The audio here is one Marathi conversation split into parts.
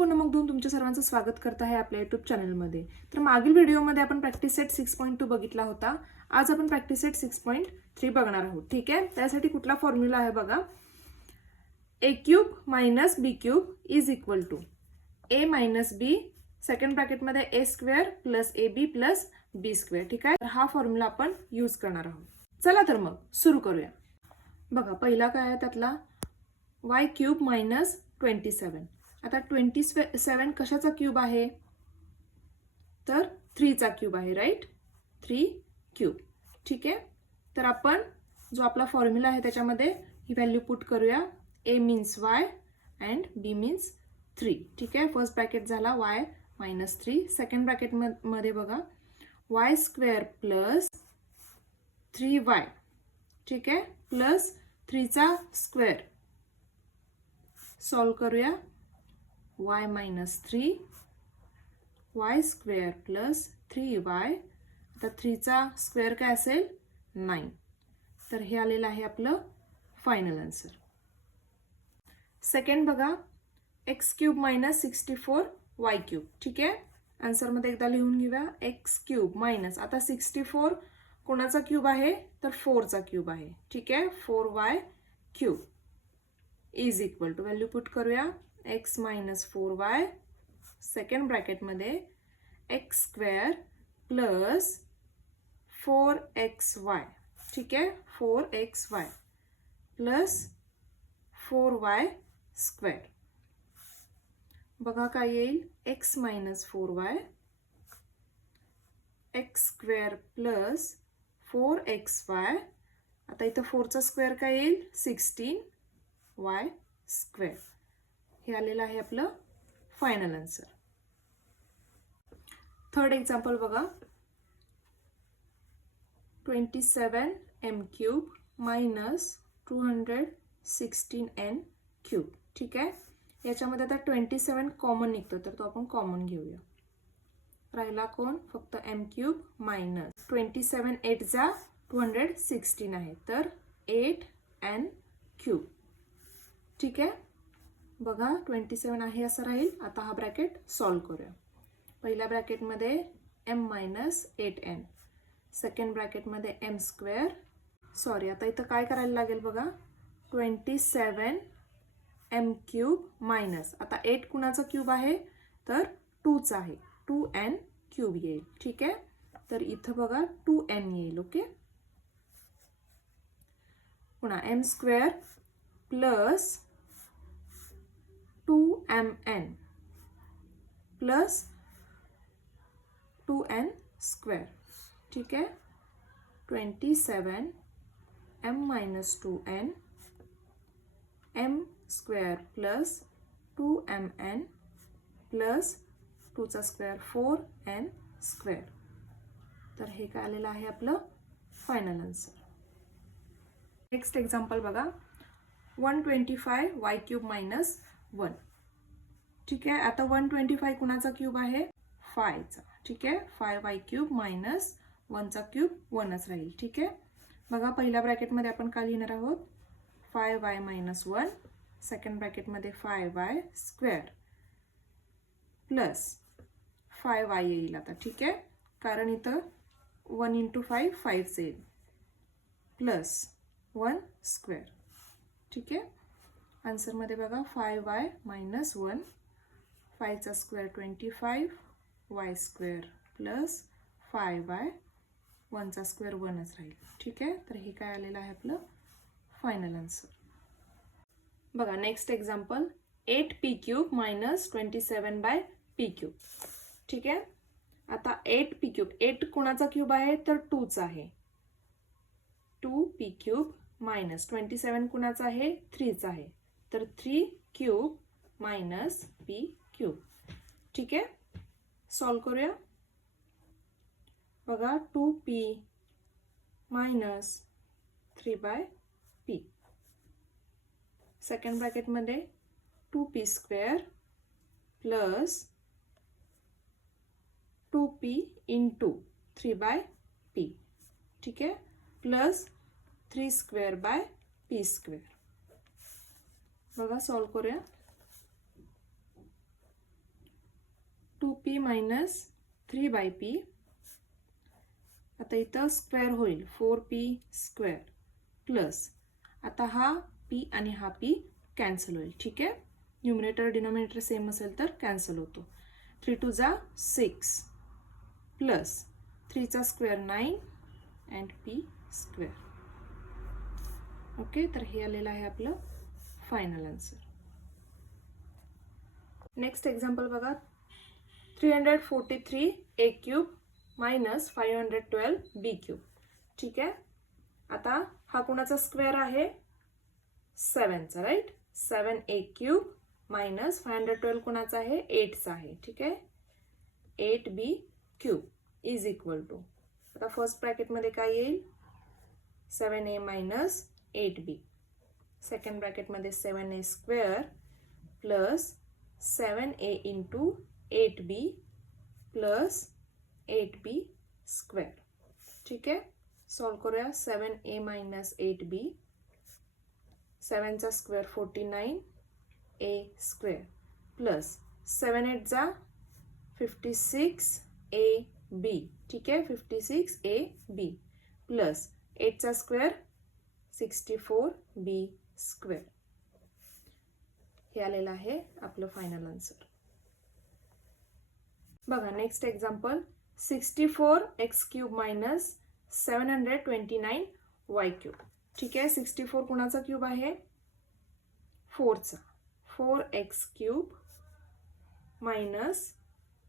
पुन्हा मग दोन तुमच्या सर्वांचं स्वागत करत आहे आपल्या यूट्यूब चॅनलमध्ये. तर मागील व्हिडिओमध्ये आपण प्रॅक्टिस सेट 6.2 बघितला होता. आज आपण प्रॅक्टिस सेट 6.3 बघणार आहोत. ठीक आहे. त्यासाठी कुठला फॉर्म्युला आहे बघा. a cube minus b cube is equal to a minus b second ब्रॅकेटमध्ये a square plus ab plus b square. ठीक आहे. तर हा फॉर्म्युला आपण यूज करणार आहोत. चला तर मग सुरू करूया. बघा पहिला काय आहे त्यातला y क्यूब मायनस 27. आता 27 कशाचा क्यूब आहे तर 3 चा क्यूब आहे. राईट. 3 क्यूब. ठीक आहे. तर आपण जो आपला फॉर्म्युला आहे त्याच्यामध्ये ही व्हॅल्यू पुट करूया. a means y and b means 3. ठीक आहे. फर्स्ट ब्रॅकेट झाला y मायनस 3. सेकंड ब्रॅकेट मध्ये बघा y स्क्वेअर प्लस 3y. ठीक आहे. प्लस 3 चा स्क्वेअर. सॉल्व करूया. y minus 3 y square plus 3y. आता 3 चा स्क्वेअर काय असेल 9. तर हे आलेलं आहे आपलं फायनल आन्सर. सेकंड बघा x cube minus 64 y cube. ठीक आहे. आन्सर मध्ये एकदा लिहून घेऊया. x क्यूब मायनस आता 64 कोणाचा क्यूब आहे तर 4 चा क्यूब आहे. ठीक आहे. 4y cube is equal to value put करूया. x minus 4y second bracket मध्ये x स्क्वेअर प्लस 4xy. ठीक आहे. 4xy plus 4y square. बघा काय येईल. x minus 4y x square plus 4xy. आता इथं 4 चा स्क्वेअर काय येईल 16y स्क्वेअर. हे आलेलं आहे आपलं फायनल आन्सर. थर्ड एक्झाम्पल बघा. 27m cube minus 216n cube. ठीक आहे. याच्यामध्ये आता 27 कॉमन निघतो तर तो आपण कॉमन घेऊया. राहिला कोण फक्त m क्यूब मायनस 27 8 जा 216 आहे तर 8n क्यूब. ठीक आहे. बघा 27 आहे असं राहील. आता हा ब्रॅकेट सॉल्व करूया. पहिल्या ब्रॅकेटमध्ये m मायनस 8n. सेकंड ब्रॅकेटमध्ये m स्क्वेअर. सॉरी आता इथं काय करायला लागेल बघा 27 m क्यूब मायनस आता 8 कुणाचा क्यूब आहे तर 2 चा आहे 2n क्यूब येईल. ठीक आहे. तर इथं बघा 2n येईल. ओके. पुन्हा m square plus 2mn plus 2n square. ठीक आहे. 27 m minus 2n m square plus 2mn plus 2 चा स्क्वेअर 4n स्क्वेअर. तर हे काय आलेलं आहे आपलं फायनल आन्सर. नेक्स्ट एक्झाम्पल बघा. 125 y क्यूब मायनस 1. ठीक आहे. आता 125 कुणाचा क्यूब आहे 5 चा. ठीक आहे. 5y क्यूब मायनस 1 चा क्यूब 1च राहील. ठीक आहे. बघा पहिल्या ब्रॅकेटमध्ये आपण काय लिहिणार आहोत 5y मायनस 1. सेकंड ब्रॅकेटमध्ये 5y स्क्वेअर प्लस 5y येईल आता. ठीक आहे. कारण इथं 1 इंटू 5 5 येईल प्लस 1 स्क्वेअर. ठीक आहे. आन्सर मध्ये बघा 5y मायनस 1 5 चा square 25 y square plus 5y 1 चा स्क्वेअर 1च राहील. ठीक आहे. तर हे काय आलेलं आहे आपलं फायनल आन्सर. बघा next example 8p cube minus 27 by p cube. ठीक आहे. आता 8p क्यूब 8 कोणाचा क्यूब आहे तर 2 चा आहे 2p क्यूब मायनस 27 कुणाचा आहे 3 चा आहे तर 3 क्यूब मायनस p क्यूब. ठीक आहे. सॉल्व करूया. बघा 2p minus 3 by p. Second ब्रॅकेटमध्ये 2p square plus 2p into 3 by p. ठीक आहे. Plus 3 square by p square. बघा सॉल्व करूया. 2p minus 3/p. आता इथं स्क्वेअर होईल 4p स्क्वेअर प्लस आता हा p आणि हा p कॅन्सल होईल. ठीक आहे, न्यूमरेटर डिनोमिनेटर सेम असेल तर कॅन्सल होतो. 3 2 जा 6 प्लस 3 चा square 9 and p square. Okay, तर हे आलेलं आहे आपलं फायनल आन्सर. नेक्स्ट एक्झाम्पल बघा. 343 a cube minus 512 b cube. ठीक आहे, आता हा कोणाचा स्क्वेअर आहे? 7चा, राईट. 7a क्यूब मायनस 512 कोणाचा आहे? 8चा आहे. ठीक आहे, 8b cube is equal to, आता फर्स्ट ब्रॅकेटमध्ये काय येईल? 7a minus 8b. सेकंड ब्रॅकेटमध्ये 7a square plus 7a into 8b plus 8b square. ठीक आहे, सॉल्व करूया. 7a मायनस 8b, 7चा स्क्वेअर 49 a स्क्वेअर प्लस 7 8 जा 56 ab. ठीक आहे, 56 ab प्लस 8चा स्क्वेअर 64 b स्क्वेअर. हे आलेलं आहे आपलं फायनल आन्सर. बघा next example. 64 x cube minus 729 y cube. ठीक आहे, 64 कोणाचा क्यूब आहे? 4चा. 4x क्यूब मायनस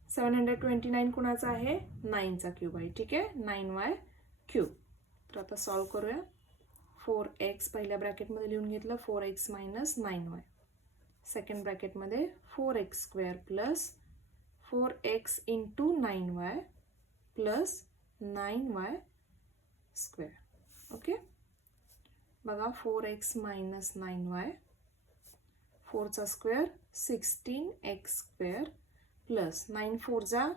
729 कोणाचा आहे? 9चा क्यूब आहे. ठीक आहे, 9y क्यूब. तर आता सॉल्व करूया. 4x पहिल्या ब्रॅकेटमध्ये लिहून घेतलं, 4x मायनस 9y. सेकंड ब्रॅकेटमध्ये 4x square plus 4x into 9y plus 9y square. Okay, बघा 4x मायनस 9y, 4चा स्क्वेअर 16x स्क्वेअर प्लस 9 4 जा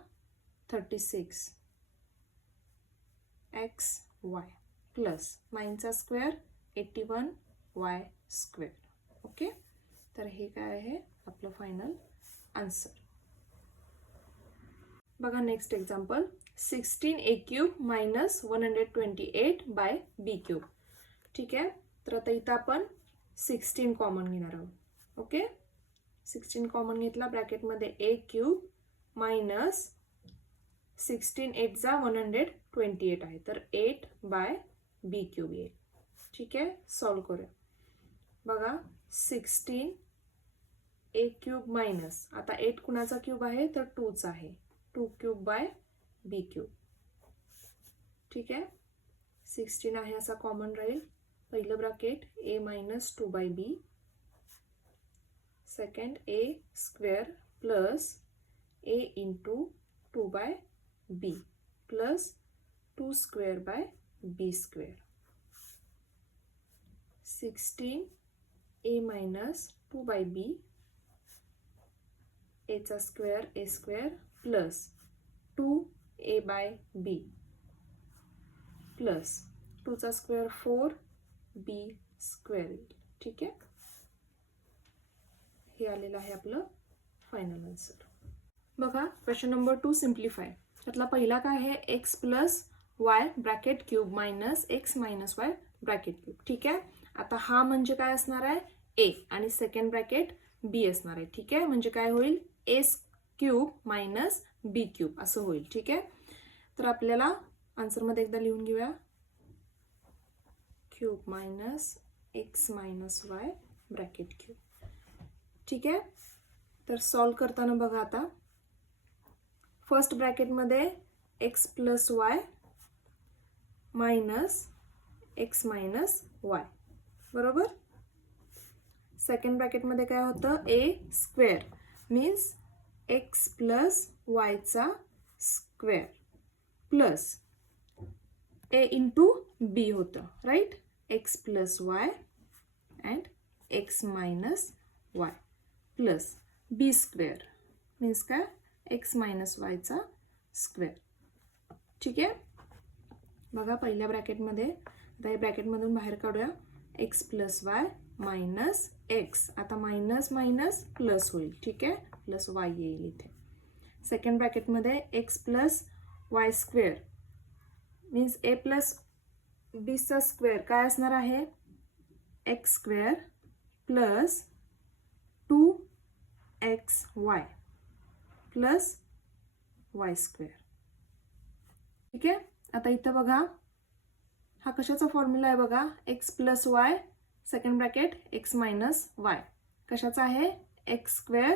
36 xy प्लस 9चा स्क्वेअर 81y स्क्वेअर. ओके, तर हे काय आहे आपलं फायनल आन्सर. बघा next example. 16a cube minus 128 by b cube. ठीक आहे, तर आता इथं आपण 16 कॉमन घेणार आहोत. ओके, 16 कॉमन घेतला, ब्रॅकेटमध्ये a क्यूब मायनस 16 8 जा 128 आहे, तर 8 बाय b क्यूब येईल. ठीक आहे, सॉल्व करूया. बघा 16 a क्यूब मायनस, आता 8 कुणाचा क्यूब आहे? तर 2चा आहे, 2 क्यूब बाय b क्यूब. ठीक आहे, 16 आहे असा कॉमन राहील. पहिलं bracket a minus 2 by b, second a square plus a into 2 by b plus 2 square by b square. 16a minus 2 by b, a चा square a square plus 2a by b plus 2चा स्क्वेअर 4b स्क्वेअर. ठीक आहे, हे आलेलं आहे आपलं फायनल आन्सर. बघा क्वेश्चन नंबर 2 सिम्प्लिफाय. त्यातला पहिला काय आहे? x plus y bracket cube minus x minus y bracket cube. ठीक आहे, आता हा म्हणजे काय असणार आहे? a आणि सेकंड ब्रॅकेट b असणार आहे. ठीक आहे, म्हणजे काय होईल? a cube minus b cube असं होईल. ठीक आहे, तर आपल्याला आन्सरमध्ये एकदा लिहून घेऊया. Cube minus x minus y bracket cube. ठीक आहे, तर सॉल्व करताना बघा आता फर्स्ट ब्रॅकेटमध्ये x plus y minus x minus y, बरोबर. सेकंड ब्रॅकेटमध्ये काय होतं? A square means x plus वायचा square plus A into B होतं, right. X plus y and x minus y plus B square means काय? एक्स मायनस वायचा स्क्वेअर. ठीक आहे, बघा पहिल्या ब्रॅकेटमध्ये, आता या ब्रॅकेटमधून बाहेर काढूया. X plus y minus x, आता मायनस मायनस प्लस होईल. ठीक आहे, प्लस वाय येईल इथे. सेकंड ब्रॅकेटमध्ये x plus y square means a plus बीचा स्क्वेअर काय असणार आहे, x square plus 2xy plus y square. ठीक आहे. आता इथं बघा हा कशाचा फॉर्म्युला आहे बघा, x plus y second bracket x minus y कशाचा आहे, एक्स स्क्वेअर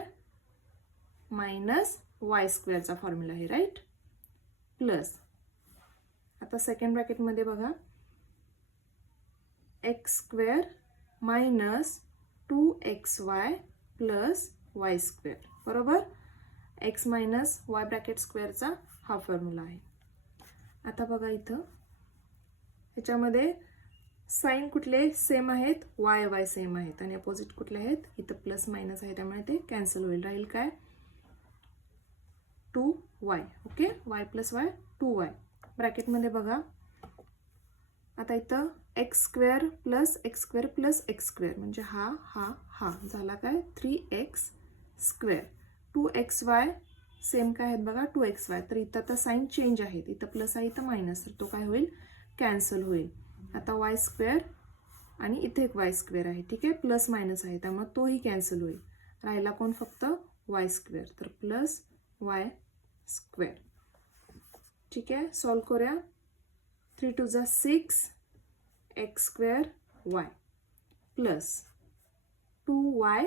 मायनस वाय स्क्वेअरचा फॉर्म्युला आहे राईट. प्लस आता सेकंड ब्रॅकेटमध्ये बघा x square minus 2xy plus y square बरोबर. एक्स मायनस वाय ब्रॅकेट स्क्वेअरचा हा फॉर्म्युला आहे. आता बघा इथं ह्याच्यामध्ये साइन कुठले सेम आहेत, वाय वाय सेम आहेत आणि अपोजिट कुठले आहेत, इथं प्लस मायनस आहे त्यामुळे ते कॅन्सल होईल. राहील काय 2y. Okay, Y plus y 2y. ब्रॅकेटमध्ये बघा आता इथं x square plus x square plus x square म्हणजे हा हा हा झाला काय 3x स्क्वेअर. 2xy सेम काय आहेत बघा 2xy. तर इथं आता साइन चेंज आहेत, इथं प्लस आहे इथं मायनस, तर तो काय होईल कॅन्सल होईल. आता वाय स्क्वेअर आणि इथे एक वाय स्क्वेअर आहे. ठीक आहे, प्लस मायनस आहे त्यामुळे तोही कॅन्सल होईल. राहिला कोण फक्त वाय स्क्वेअर, तर प्लस वाय स्क्वेअर. ठीक आहे, सॉल्व करूया. 3 2 जा 6 x square Y plus 2y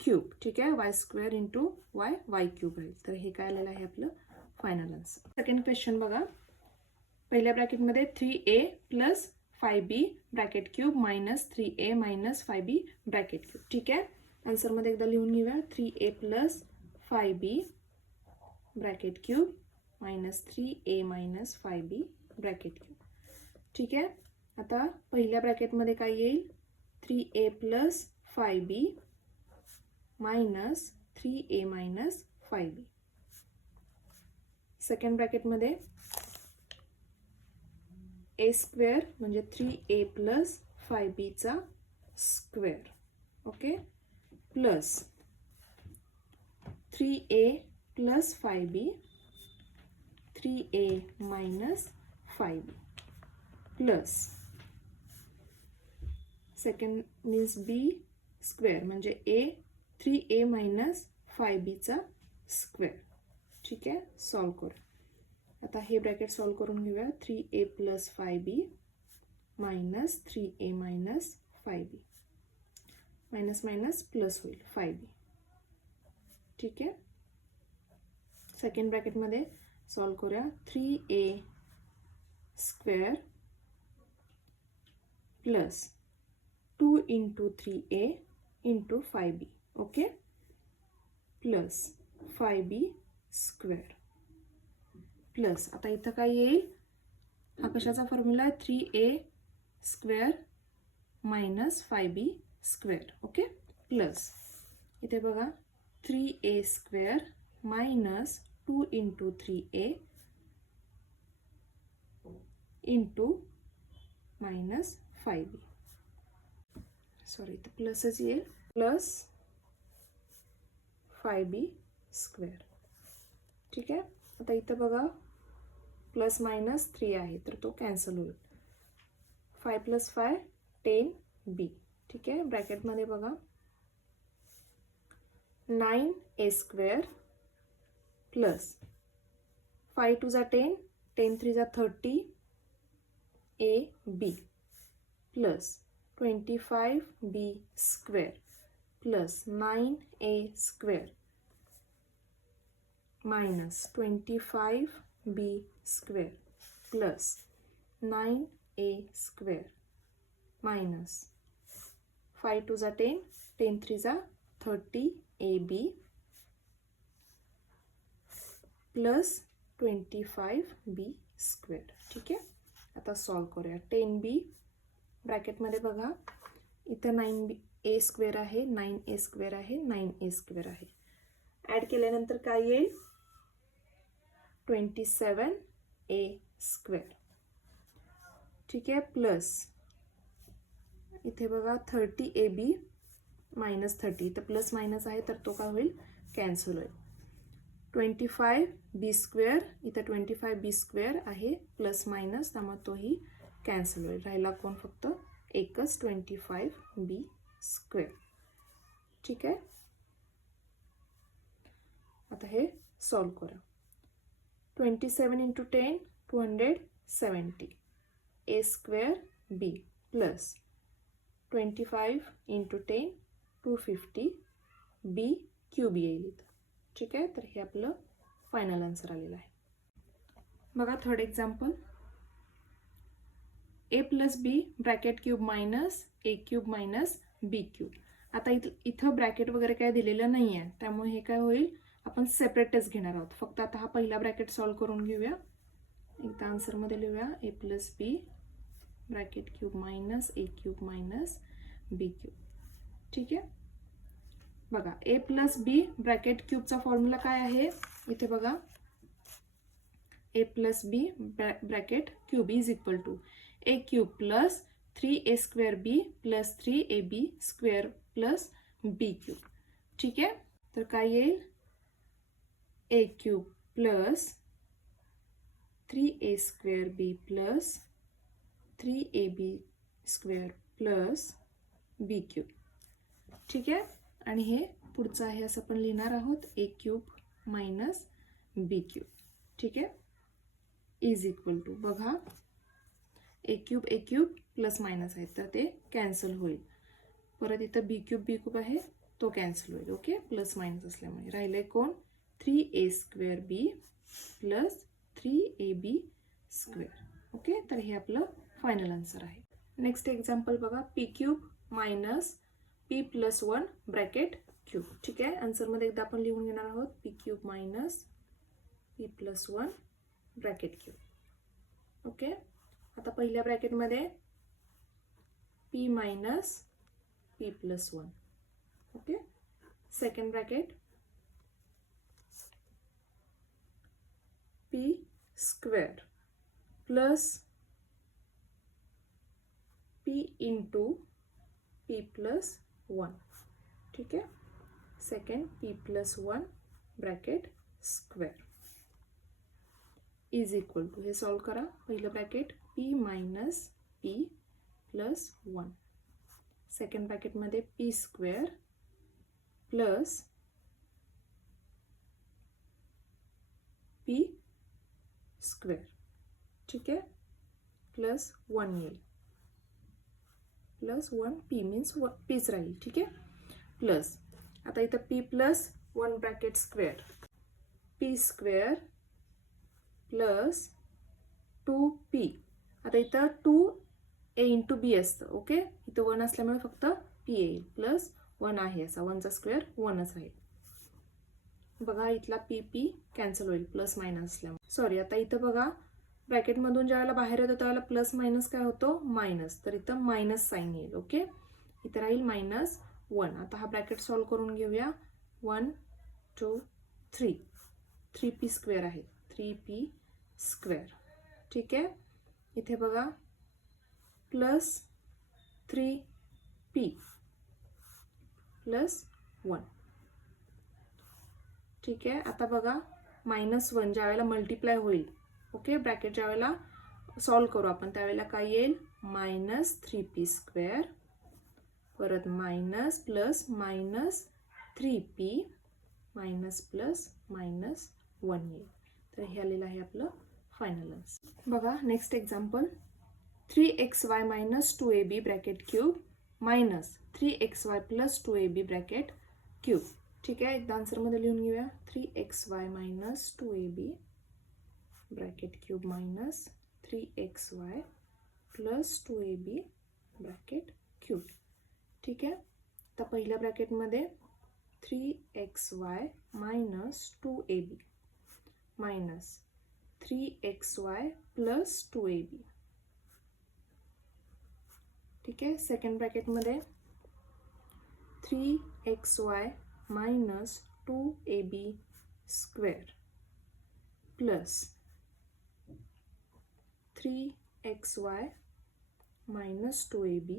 cube. ठीक आहे, Y square into Y Y cube राहील. तर हे काय आलेलं आहे आपलं फायनल आन्सर. सेकंड क्वेश्चन बघा. पहिल्या ब्रॅकेटमध्ये 3a plus 5b bracket cube minus 3a minus 5b bracket cube. ठीक आहे, आन्सरमध्ये एकदा लिहून घेऊया. 3a plus 5b bracket cube minus 3a minus 5b bracket cube. ठीक आहे, आता पहिल्या ब्रॅकेटमध्ये काय येईल 3a plus 5b minus 3a minus 5b. Second ब्रॅकेटमध्ये a स्क्वेअर म्हणजे 3a प्लस 5b चा square. Okay, plus 3a plus 5b 3a minus 5b plus second means b square म्हणजे a 3a मायनस 5b चा स्क्वेअर. ठीक आहे, सॉल्व करू. आता हे ब्रॅकेट सॉल्व करून घेऊया. 3a plus 5b minus 3a minus 5b minus minus plus होईल 5b. ठीक आहे, सेकंड ब्रॅकेटमध्ये सॉल्व करूया. 3a square plus 2 into 3a into 5b. Okay, plus 5b square plus आता इथं काय येईल, हा कशाचा फॉर्म्युला आहे 3a square minus 5b square. Okay, plus इथे बघा 3a square minus 2 into 3a into minus 5b. Sorry इथं प्लसच येईल, प्लस 5b स्क्वेअर. ठीक आहे, आता इथं बघा प्लस मायनस 3 आहे तर तो कॅन्सल होईल. 5 प्लस 5 10b. ठीक आहे, ब्रॅकेटमध्ये बघा 9a स्क्वेअर प्लस 5 2 जा 10 10 3 जा 30 ab plus 25b square plus 9a square minus 25b square plus 9a square minus 5 2 जा 10 10 3 जा 30 ab प्लस 25b स्क्वेअर. ठीक आहे, आता सॉल्व करूया. 10b ब्रॅकेटमध्ये बघा इथं 9a स्क्वेअर आहे 9a स्क्वेअर आहे 9a स्क्वेअर आहे. ॲड केल्यानंतर काय येईल 27a स्क्वेअर. ठीक आहे, प्लस इथे बघा 30ab मायनस 30 तर प्लस मायनस आहे तर तो काय होईल कॅन्सल होईल. 25b², इथं 25b² आहे प्लस मायनस, त्यामुळे तोही कॅन्सल होईल. राहिला कोण फक्त एकच 25b². ठीक आहे. आता हे सॉल्व करा. 27 × 10 270 a²b प्लस 25 × 10 250 b³ येईल. ठीक आहे. तर हे आपलं फायनल आन्सर आलेलं आहे. बघा third example. a + b bracket cube minus a³ minus b³. आता इथं ब्रॅकेट वगैरे काय दिलेलं नाही आहे, त्यामुळे हे काय होईल, आपण सेपरेटच घेणार आहोत. फक्त आता हा पहिला ब्रॅकेट सॉल्व करून घेऊया. एकदा आन्सरमध्ये लिहूया a + b bracket cube minus a³ minus b³. ठीक आहे. बघा a + b ब्रॅकेट क्यूबचा फॉर्म्युला काय आहे, इथे बघा a + b bracket cube is equal to a³ plus 3a² b plus 3ab² plus b³. ठीक आहे. तर काय येईल, a³ plus 3a² b plus 3ab² plus b³. ठीक आहे. आणि हे पुढचं आहे असं आपण लिहिणार आहोत a³ मायनस b³. ठीक आहे. इज इक्वल टू, बघा a³ प्लस मायनस आहे तर ते कॅन्सल होईल. परत इथं b³ आहे तो कॅन्सल होईल. ओके, प्लस मायनस असल्यामुळे राहिले कोण, 3a² b plus 3ab². Okay, तर हे आपलं फायनल आन्सर आहे. नेक्स्ट एक्झाम्पल बघा, p³ minus p + 1 bracket cube. ठीक आहे. आन्सरमध्ये एकदा आपण लिहून घेणार आहोत p³ minus p + 1 bracket cube. Okay. आता पहिल्या ब्रॅकेटमध्ये p minus p + 1. Okay. Second bracket p² plus p × p + 1. ठीक आहे. Second p + 1 bracket square is equal to, हे सॉल्व करा. पहिलं bracket p minus p + 1. Second ब्रॅकेटमध्ये p² प्लस p². ठीक आहे. प्लस 1 येईल, प्लस 1p मीन्स pच राहील. ठीक आहे. प्लस आता इथं p + 1 bracket square p² plus 2p. आता इथं 2a × b असतं. ओके, इथं 1 असल्यामुळे फक्त p येईल, प्लस 1 आहे असा 1चा स्क्वेअर 1च आहे. बघा इथला p कॅन्सल होईल प्लस मायनस असल्यामुळे. सॉरी, आता इथं बघा ब्रॅकेटमधून ज्यावेळेला बाहेर येतो त्यावेळेला प्लस मायनस काय होतो, मायनस. तर इथं मायनस साईन येईल. ओके, इथं राहील -1. आता हा ब्रॅकेट सॉल्व करून घेऊया. 1 2 3 3p² आहे, 3p². ठीक आहे. इथे बघा प्लस 3p प्लस 1. ठीक आहे. आता बघा -1 ज्या वेळेला मल्टिप्लाय होईल, ओके, ब्रॅकेट ज्या वेळेला सॉल्व करू आपण त्यावेळेला काय येईल, -3p² परत minus plus -3p minus plus -1 येईल. तर हे आलेलं आहे आपलं फायनल आन्सर. बघा next example. 3xy minus 2ab bracket cube minus 3xy plus 2ab bracket cube. ठीक आहे. एकदा आन्सरमध्ये लिहून घेऊया. 3xy minus 2ab bracket cube minus 3xy plus 2ab bracket cube. ठीक आहे. तर पहिल्या ब्रॅकेटमध्ये 3xy minus 2ab minus 3xy plus 2ab. ठीक आहे. सेकंड ब्रॅकेटमध्ये 3xy minus 2ab² plus 3xy minus 2ab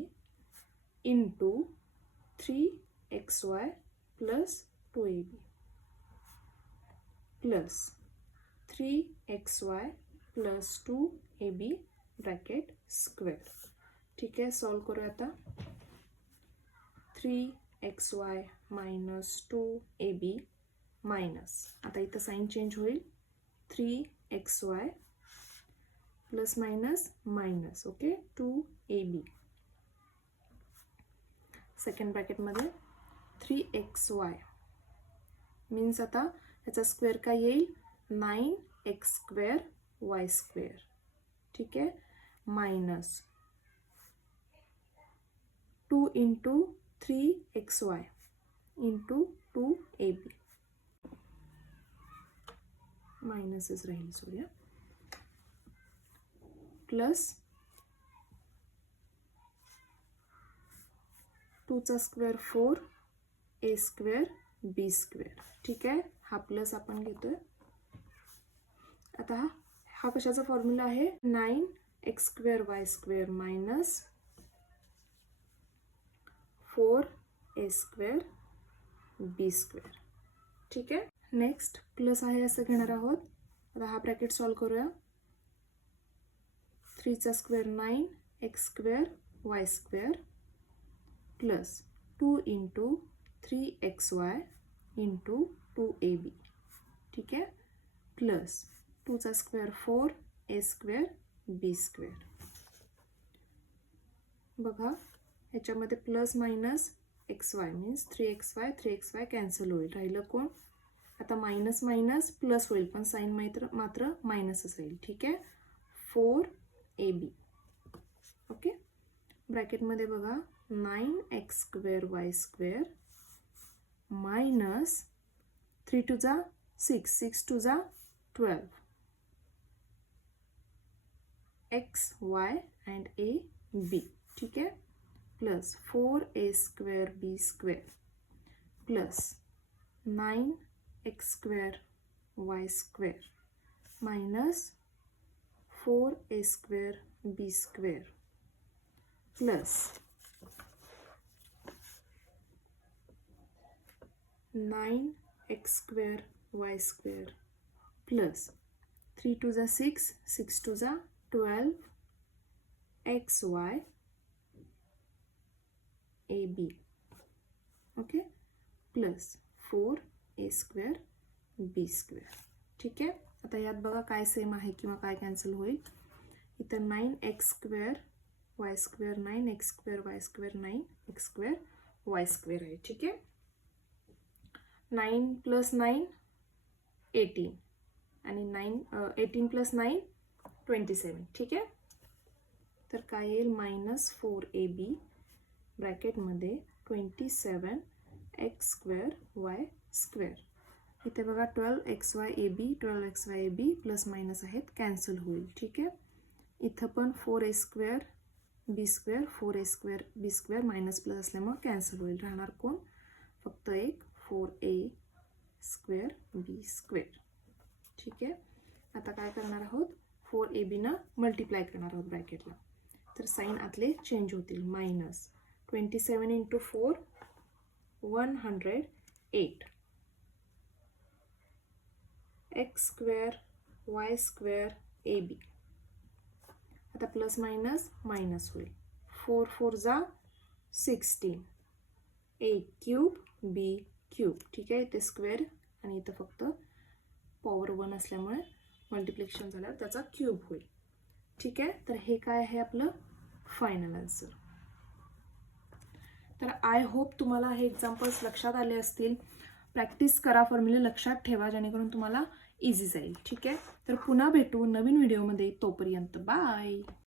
into 3xy plus 2ab. Plus 3xy plus 2ab bracket square. ठीक आहे, सॉल्व करूया आता. 3xy मायनस 2ab मायनस, आता इथं साइन चेंज होईल, 3xy plus minus minus. Okay, 2ab. Second ब्रॅकेटमध्ये 3xy मीन्स आता याचा स्क्वेअर काय येईल, 9x स्क्वेअर y स्क्वेअर. ठीक आहे, minus 2 into 3xy into 2ab मायनसच राहील सूर्य, प्लस 2चा square 4 a square b square. ठीक आहे, हा प्लस आपण घेतोय. आता हा कशाचा फॉर्म्युला आहे, 9x square y square minus 4a square b square. ठीक आहे, नेक्स्ट प्लस आहे असं घेणार आहोत. आता हा ब्रॅकेट सॉल्व करूया. 3चा square 9x square y square plus 2 into 3xy into 2ab. ठीक आहे, प्लस 2चा square 4a square b square. बघा ह्याच्यामध्ये plus minus xy means 3xy cancel होईल, राहिलं कोण, आता मायनस मायनस प्लस होईल पण साइन मात्र मायनसच राहील. ठीक आहे, 4ab. ओके, ब्रॅकेटमध्ये बघा 9x square y square minus 3 two जा 6, 6 टू जा 12 x y and a b. ठीक आहे, plus 4a square b square plus 9x square y square minus 4a square b square plus 9x square y square plus 3 two जा 6, 6 टू जा 12 xy ab. Okay, plus 4a square b square. ठीक आहे, आता यात बघा काय सेम आहे किंवा काय कॅन्सल होईल. इथं 9x square y square 9x square y square 9x square y square आहे. ठीक आहे, 9 प्लस 9 18 आणि 18 प्लस 9 27. ठीक आहे, तर काय येईल, minus 4ab ब्रॅकेटमध्ये 27x square y square. इथे बघा 12xy ab प्लस मायनस आहेत कॅन्सल होईल. ठीक आहे, इथं पण 4a square b square 4a square b square minus plus असल्यामुळे कॅन्सल होईल, राहणार कोण, फक्त एक 4a स्क्वेअर b स्क्वेअर. ठीक आहे, आता काय करणार आहोत, 4ab ना मल्टिप्लाय करणार आहोत ब्रॅकेटला, तर साइन आतले चेंज होतील. Minus 27 into 4 108 x square y square ab. आता प्लस मायनस मायनस होईल, 4 4 जा 16 a क्यूब b क्यूब. ठीक आहे, इथे स्क्वेअर आणि इथं फक्त पॉवर 1 असल्यामुळे मल्टिप्लिकेशन झाल्यावर त्याचा क्यूब होईल. ठीक आहे, तर हे काय आहे आपलं फायनल आन्सर. तर आय होप तुम्हाला हे एक्झाम्पल्स लक्षात आले असतील. प्रॅक्टिस करा, फॉर्म्युले लक्षात ठेवा जेणेकरून तुम्हाला इझी जाईल. ठीक आहे, तर पुन्हा भेटू नवीन व्हिडिओमध्ये, तोपर्यंत बाय.